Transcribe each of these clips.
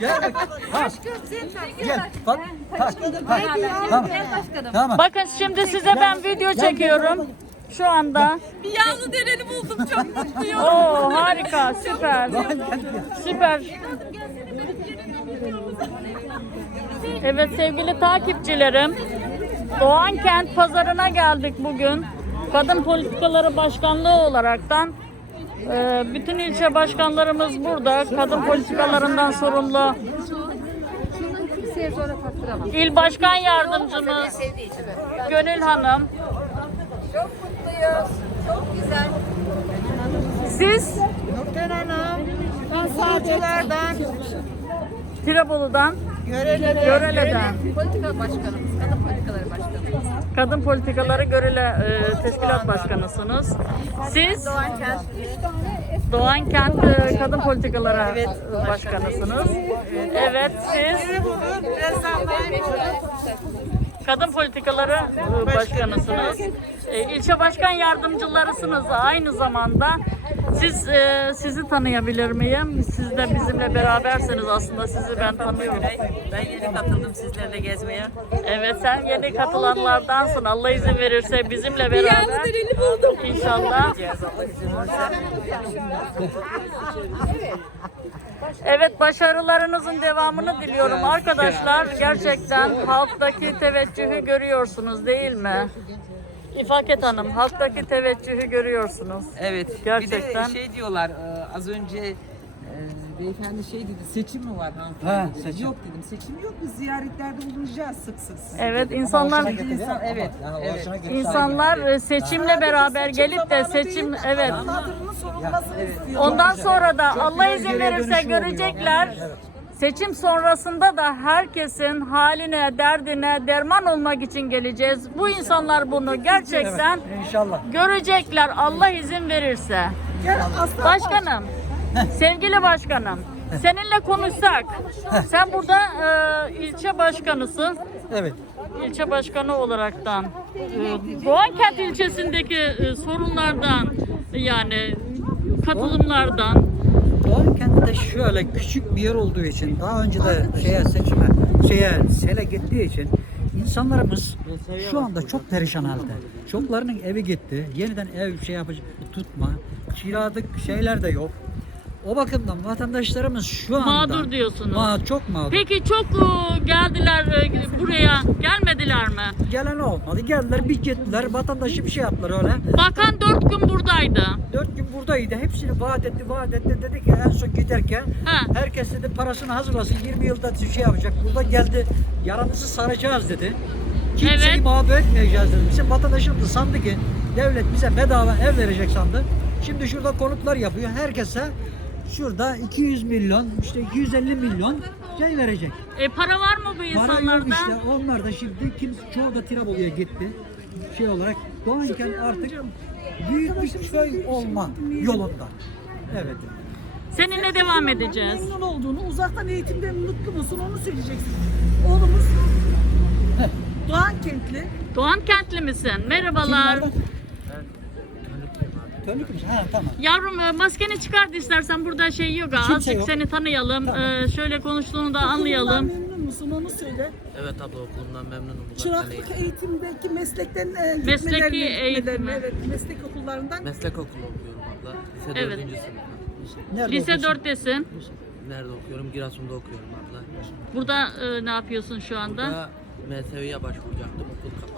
Gel. Ha. Gel. Bak. Ha. Ha. Tamam. Tamam. Bakın şimdi size ben video çekiyorum. Şu anda. Bir yağlı dereli buldum çok mutluyum. Oo harika, süper. Süper. Evet sevgili takipçilerim. Doğan Kent Pazarı'na geldik bugün. Kadın Politikaları Başkanlığı olaraktan e, bütün ilçe başkanlarımız burada. Kadın politikalarından sorumlu İl Başkan Yardımcımız Gönül Hanım. Çok mutluyuz. Çok güzel. Siz Nurten Hanım, ben Sağcılardan, Tirebolu'dan, Görele'den, Görele'den. Politika başkanımız, kadın politikaları başkanımız. Kadın Politikaları Görele e, Teşkilat Başkanısınız. Siz Doğan Kent. Doğan Kent e, Kadın Politikaları Başkanısınız. Evet siz Kadın Politikaları e, Başkanısınız. E, İlçe Başkan Yardımcılarısınız aynı zamanda. Siz e, sizi tanıyabilir miyim? Siz de bizimle berabersiniz aslında sizi ben tanıyorum. Ben yeni katıldım sizlerle gezmeye. Evet sen yeni katılanlardansın. Allah izin verirse bizimle beraber. İnşallah. Evet başarılarınızın devamını diliyorum arkadaşlar. Gerçekten halktaki teveccühü görüyorsunuz değil mi? İfaket Hanım halktaki teveccühü görüyorsunuz. Evet. Gerçekten. Bir de şey diyorlar e, az önce beyefendi şey dedi seçim mi var hanımefendi? Ha, dedi. seçim. Yok dedim seçim yok biz ziyaretlerde bulunacağız sık sık. Evet dedim. insanlar Ama hoşuna gitti. İnsan- evet. Yani o evet. hoşuna gitti. insanlar e, seçimle beraber gelip de seçim evet adının sorulmasını istiyor. Ondan sonra da Allah izin verirse görecekler. Seçim sonrasında da herkesin haline, derdine derman olmak için geleceğiz. Bu insanlar bunu gerçekten İnşallah. görecekler Allah izin verirse. Aslan Başkanım, sevgili başkanım, seninle konuşsak. Sen burada e, ilçe başkanısın. Evet. İlçe başkanı olaraktan e, Doğankent ilçesindeki e, sorunlardan yani katılımlardan Doğan kentte şöyle küçük bir yer olduğu için daha önce de şeye seçime şeye sele gittiği için insanlarımız şu anda çok perişan halde. Çoklarının evi gitti. Yeniden ev şey yapacak tutma. Kiralık şeyler de yok. O bakımdan vatandaşlarımız şu anda Mağdur diyorsunuz. Ma çok mağdur. Peki çok e, geldiler e, buraya gelmediler mi? Gelen olmadı. Geldiler bir gittiler. Vatandaşı bir şey yaptılar öyle. Bakan dört gün buradaydı. Dört gün buradaydı. Hepsini vaat etti, vaat etti. Dedi ki en son giderken Ha. herkes dedi parasını hazırlasın. 20 yılda şey yapacak. Burada geldi yaramızı saracağız dedi. Kimseyi Evet. mağdur etmeyeceğiz dedi. Bizim vatandaşımız da sandı ki devlet bize bedava ev verecek sandı. Şimdi şurada konutlar yapıyor. Herkese şurada 200 milyon, işte 250 milyon şey verecek. E para var mı bu Para yok insanlarda? işte. Onlar da şimdi kim çoğu da Tirebolu'ya gitti. Şey olarak Doğankent artık büyük bir köy olma yolunda. Evet. Seninle devam edeceğiz. memnun olduğunu, uzaktan eğitimden mutlu musun onu söyleyeceksin. Oğlumuz Doğan Kentli. Doğan kentli misin? Merhabalar. Tönlük müsün? Ha tamam. Yavrum e, maskeni çıkart istersen burada şey yok. Kimse Azıcık yok. seni tanıyalım. Tamam. E, şöyle konuştuğunu da Okulundan anlayalım. memnun musun onu söyle. Evet abla okulumdan memnunum. Uzaktan Çıraklık eğitim. eğitimdeki meslekten e, Mesleki gitmelerini- eğitimi. gitmelerini, Evet, meslek okullarından. Meslek okulu okuyorum abla. Lise Evet. 4. sınıf. Nerede Lise okuyorsun? 4'tesin. Nerede okuyorum? Giresun'da okuyorum abla. Burada e, ne yapıyorsun şu anda? Burada MSV'ye başvuracaktım. Okul kapalıydı abi.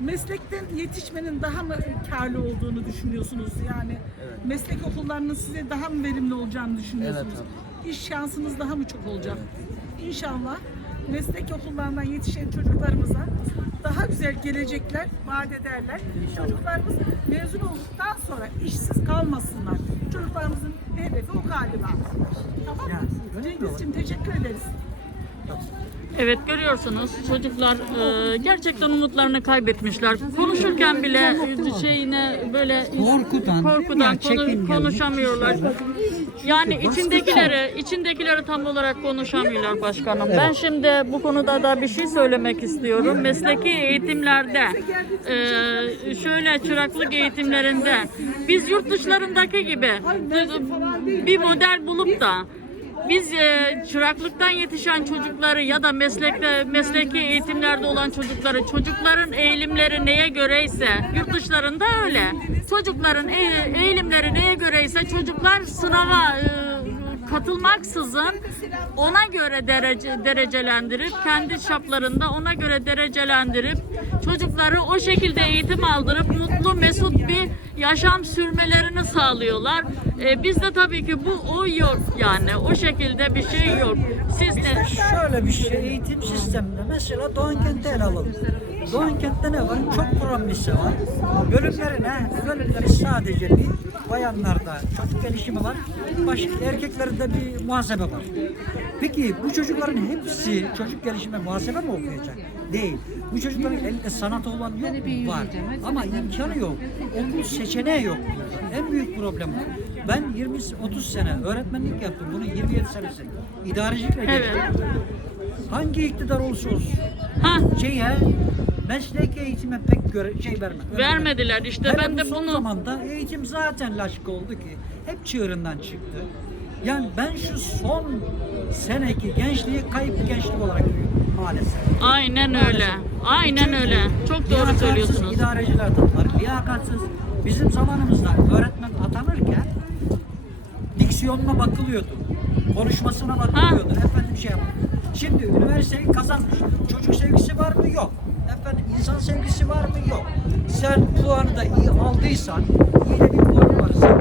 Meslekten yetişmenin daha mı karlı olduğunu düşünüyorsunuz? Yani Evet. meslek okullarının size daha mı verimli olacağını düşünüyorsunuz? Evet, İş şansınız daha mı çok olacak? İnşallah meslek okullarından yetişen çocuklarımıza daha güzel gelecekler vaat ederler. Çocuklarımız mezun olduktan sonra işsiz kalmasınlar. Çocuklarımızın hedefi o galiba. Tamam mı? Cengizciğim teşekkür ederiz. Evet görüyorsunuz çocuklar e, gerçekten umutlarını kaybetmişler. Konuşurken bile e, şeyine böyle Korkudan, korkudan ya konu- konuşamıyorlar. Yani içindekileri, içindekileri tam olarak konuşamıyorlar başkanım. Ben şimdi bu konuda da bir şey söylemek istiyorum. Mesleki eğitimlerde, e, şöyle çıraklık eğitimlerinde biz yurt dışlarındaki gibi bir model bulup da biz e, çıraklıktan yetişen çocukları ya da meslekte mesleki eğitimlerde olan çocukları çocukların eğilimleri neye göreyse yurt dışlarında öyle. Çocukların e- eğilimleri neye göreyse çocuklar sınava e, katılmaksızın ona göre derece derecelendirip kendi çaplarında ona göre derecelendirip çocukları o şekilde eğitim aldırıp mutlu mesut bir yaşam sürmelerini sağlıyorlar. E, bizde tabii ki bu o yok yani o şekilde bir şey yok. Siz de Şöyle bir şey eğitim sisteminde mesela Doğan Kent'i ele alalım. Doğan Kent'te ne var? Çok program lise var. Bölümleri ne? Bölümleri sadece bir bayanlarda çocuk gelişimi var. Başka erkeklerde bir muhasebe var. Peki bu çocukların hepsi çocuk gelişimi muhasebe mi okuyacak? Değil. Bu çocukların elinde sanatı olan yok mu? Var. Ama imkanı yok. Okul seçeneği yok. burada. En büyük problem bu. Ben 20-30 sene öğretmenlik yaptım. Bunun 27 senesi idarecilikle geçti. Evet. Hangi iktidar olursa olsun ha şeye meslek eğitime pek göre şey vermedi. vermediler işte Hele ben de son bunu zamanda eğitim zaten laşık oldu ki hep çığırından çıktı. Yani ben şu son seneki gençliği kayıp gençlik olarak görüyorum maalesef. aynen öyle. Aynen öyle. Çok doğru söylüyorsunuz. idareciler atanlar, liyakatsız bizim zamanımızda öğretmen atanırken diksiyonuna bakılıyordu. Konuşmasına bakılıyordu. Efendim şey yapıyor. Şimdi üniversiteyi kazanmış. Çocuk sevgisi var mı? Yok. Efendim insan sevgisi var mı? Yok. Sen puanı da iyi aldıysan, iyi de bir puan varsa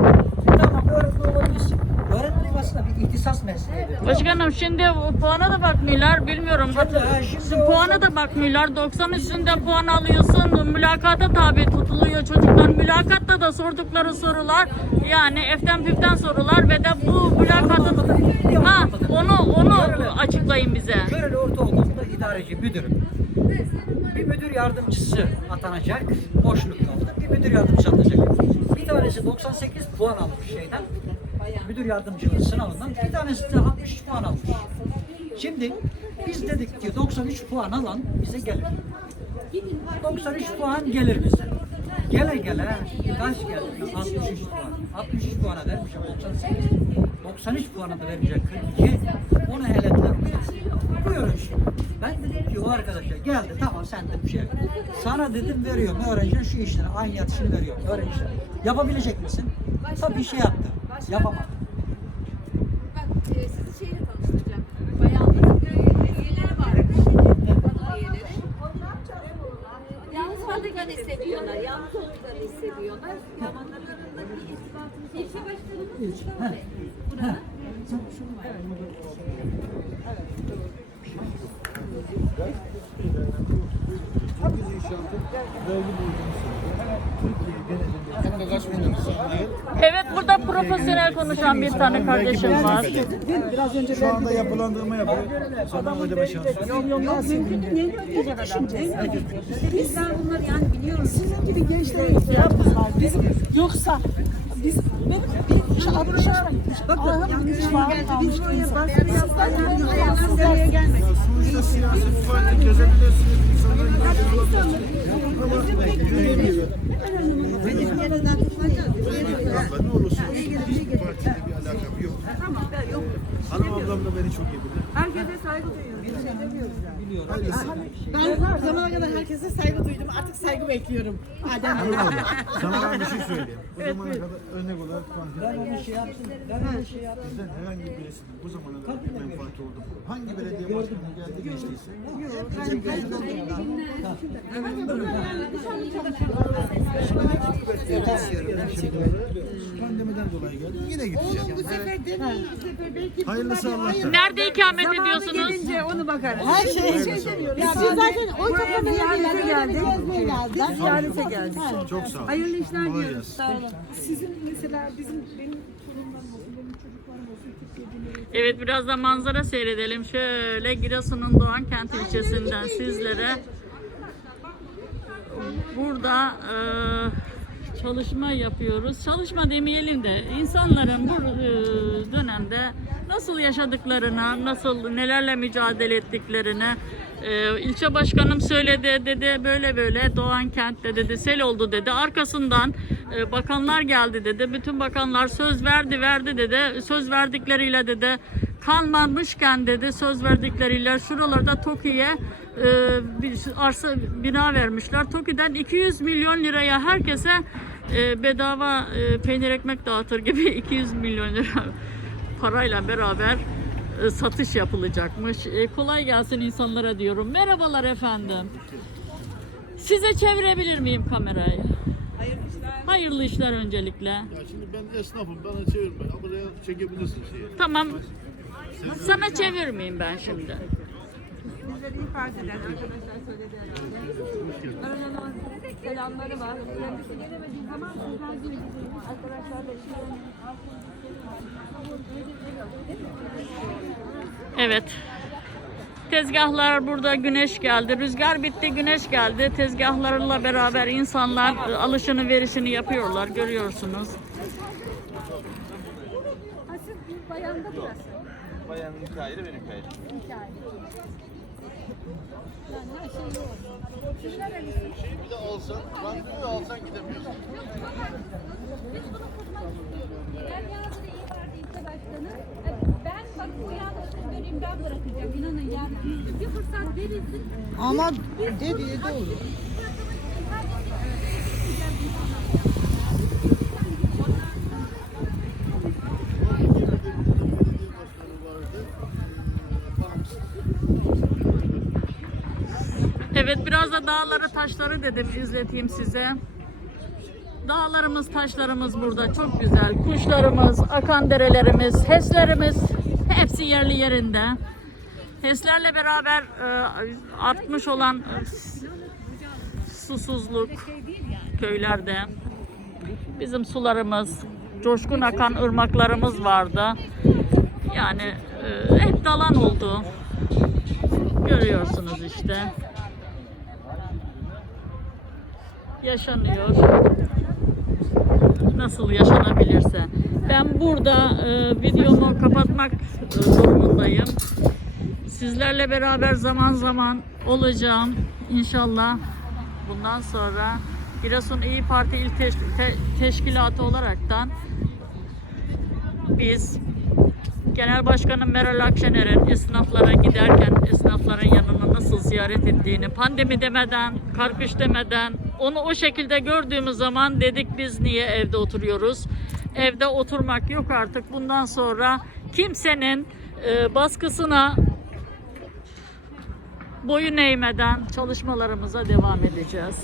tamam öğretmen olabilirsin. Öğretmenlik aslında bir ihtisas mesleğidir. Başkanım şimdi o puana da bakmıyorlar bilmiyorum. Şimdi, ha, şimdi o- puana da bakmıyorlar. 90 üstünde puan alıyorsun. Mülakata tabi tutuluyor çocuklar. Mülakatta da sordukları sorular yani eften püften sorular ve de bu mülakata ha onu onu açıklayın bize. Göreli Ortaokulu'nda idareci müdürüm. Bir müdür yardımcısı atanacak. Boşluk kaldı. Bir müdür yardımcısı atanacak. Bir tanesi 98 puan almış şeyden. Müdür yardımcılığı sınavından. Bir tanesi de 63 puan almış. Şimdi biz dedik ki 93 puan alan bize gelir. 93 puan gelir bize. Gele gele kaç geldi? 63 puan. 63 puana vermişim 98. 93 puana da verecek 42. Onu elediler. Buyurun şimdi. Ben dedim ki o arkadaşa geldi tamam sen de bir şey yap. Sana dedim veriyorum öğrencinin şu işleri aynı yatışını veriyorum öğrencilere. Yapabilecek misin? Tabii bir şey yaptım. Yapamadım. Bak e, sizi şeyle tanıştıracağım. Bayanların e, üyeler varmış. Kadın üyeleri. Yalnız olduklarını hissediyorlar. Yalnız olduklarını hissediyorlar. Zamanlarında bir irtibatımız İlçe başkanımız Mustafa Bey. Burada. Evet burada profesyonel konuşan bir tane kardeşim var. Şu anda yapılandırma yapıyor. Sana ödeme şansı. Bizler bunları yani biliyoruz. Sizin gibi gençlere ihtiyacımız var. Bizim yoksa biz benim bir şu 60 yaşına gitmiş. Bakın yanlış var. Biz buraya baskı yapmadan sizlere gelmek. Sonuçta siyasi bir parti gezebilirsiniz. İnsanların Abla ne olursa olsun hiçbir partiyle bir alakam yok. Hanım ablam da beni çok iyi bilir. Herkese saygı duyuyoruz. Hayırlısı. Ben zamana kadar herkese saygı duydum. Artık saygı bekliyorum. Adem sana ben bir şey söyleyeyim. Bu zamana kadar örnek olarak Ben onu şey yaptım. Ben onu şey yaptım. Bizden herhangi birisinin bu zamana kadar bir menfaati oldu? Hangi belediye başkanı geldi geçtiyse? Pandemiden dolayı geldim. Yine gideceğim. bu sefer demeyin. Bu sefer belki Hayırlısı Allah'tan. Nerede ikamet ediyorsunuz? gelince onu bakarız. Her şey şey demiyoruz. Ya biz zaten o toplamaya geldik. Biz ziyarete geldik. Çok sağ olun. Hayırlı işler diliyoruz. Sizin mesela bizim benim torunlarım olsun, benim çocuklarım olsun. Evet biraz da manzara seyredelim. Şöyle Giresun'un Doğan Kent ilçesinden sizlere burada e, çalışma yapıyoruz. Çalışma demeyelim de insanların bu e, dönemde nasıl yaşadıklarına, nasıl nelerle mücadele ettiklerine e, ilçe başkanım söyledi dedi böyle böyle Doğan kentte dedi sel oldu dedi. Arkasından e, bakanlar geldi dedi. Bütün bakanlar söz verdi verdi dedi. Söz verdikleriyle dedi kalmamışken dedi söz verdikleriyle şuralarda TOKİ'ye e, bir arsa bina vermişler. TOKİ'den 200 milyon liraya herkese e, bedava e, peynir ekmek dağıtır gibi 200 milyon lira parayla beraber e, satış yapılacakmış. E, kolay gelsin insanlara diyorum. Merhabalar efendim. Size çevirebilir miyim kamerayı? Hayırlı işler öncelikle. Ya şimdi ben esnafım, bana çevirme. Buraya çekebilirsin şeyi. Tamam. Sana çevirmeyeyim ben şimdi. Selamları var. Kendisi gelemediği zaman sizler arkadaşlarla Evet. Tezgahlar burada güneş geldi. Rüzgar bitti, güneş geldi. Tezgahlarla beraber insanlar alışını verişini yapıyorlar. Görüyorsunuz. Asıl bir bayanda burası. Bayanın hikayeyi benim hikayem. Hikaye. Yani her şey? Bir de alsan, randevu alsan gidemiyorsun. Biz bunu kurmak istiyoruz. Derya'da iyi vardı ilçe başkanı. Ben bak bu yanlışlığı göreyim ben bırakacağım. İnanın yani. Bir fırsat verilsin. Ama dediği doğru. Evet biraz da dağları taşları dedim izleteyim size. Dağlarımız taşlarımız burada çok güzel. Kuşlarımız, akan derelerimiz, HES'lerimiz hepsi yerli yerinde. HES'lerle beraber e, artmış olan e, susuzluk köylerde. Bizim sularımız, coşkun akan ırmaklarımız vardı. Yani e, hep dalan oldu. Görüyorsunuz işte. Yaşanıyor. Nasıl yaşanabilirse. Ben burada e, videomu kapatmak e, durumundayım. Sizlerle beraber zaman zaman olacağım. İnşallah bundan sonra Giresun İyi Parti İl Teş- Te- Teşkilatı olaraktan biz Genel Başkanım Meral Akşener'in esnaflara giderken esnafların yanına nasıl ziyaret ettiğini pandemi demeden, karkış demeden onu o şekilde gördüğümüz zaman dedik biz niye evde oturuyoruz? Evde oturmak yok artık. Bundan sonra kimsenin e, baskısına boyun eğmeden çalışmalarımıza devam edeceğiz.